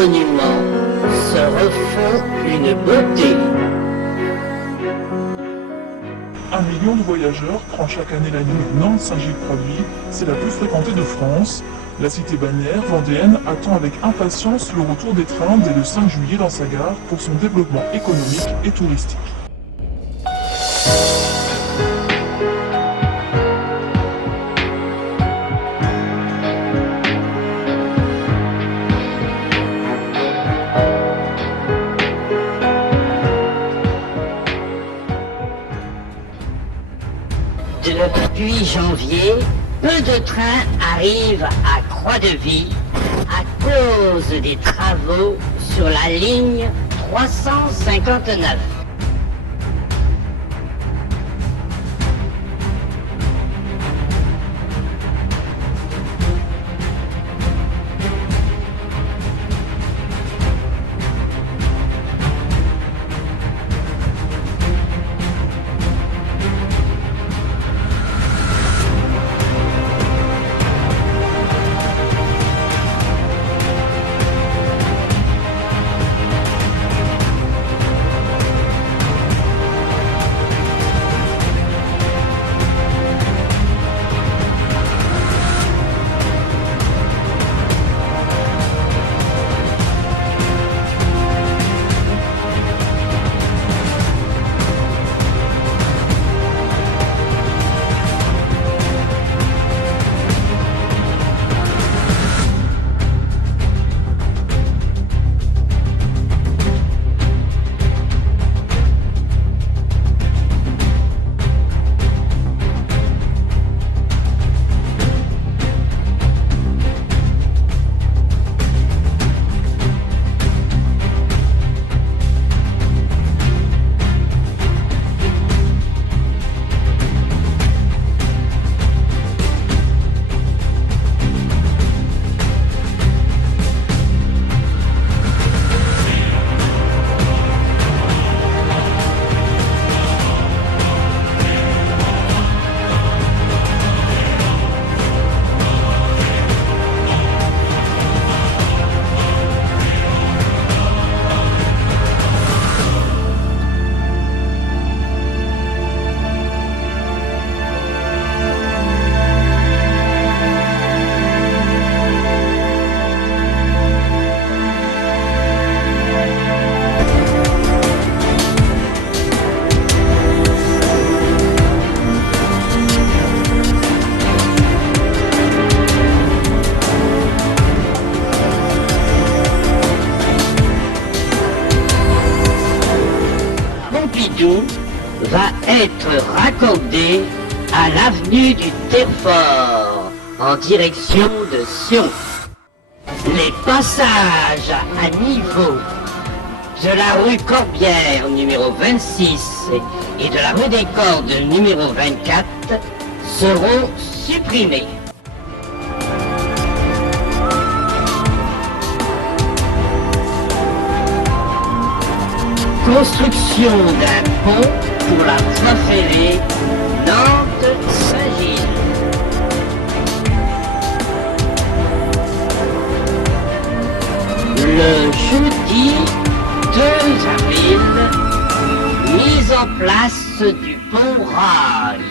monument se refont une beauté. 1 million de voyageurs prend chaque année la ligne Nantes-Saint-Gilles-Croix-de-Vie. C'est la plus fréquentée de France. La cité balnéaire vendéenne attend avec impatience le retour des trains dès le 5 juillet dans sa gare pour son développement économique et touristique. Depuis janvier, peu de trains arrivent à Croix-de-Vie à cause des travaux sur la ligne 359. Va être raccordé à l'avenue du Terfort en direction de Sion. Les passages à niveau de la rue Corbière numéro 26 et de la rue des Cordes numéro 24 seront supprimés. Construction d'un pont pour la voie ferrée Nantes-Saint-Gilles. Le jeudi 2 avril, mise en place du pont rail.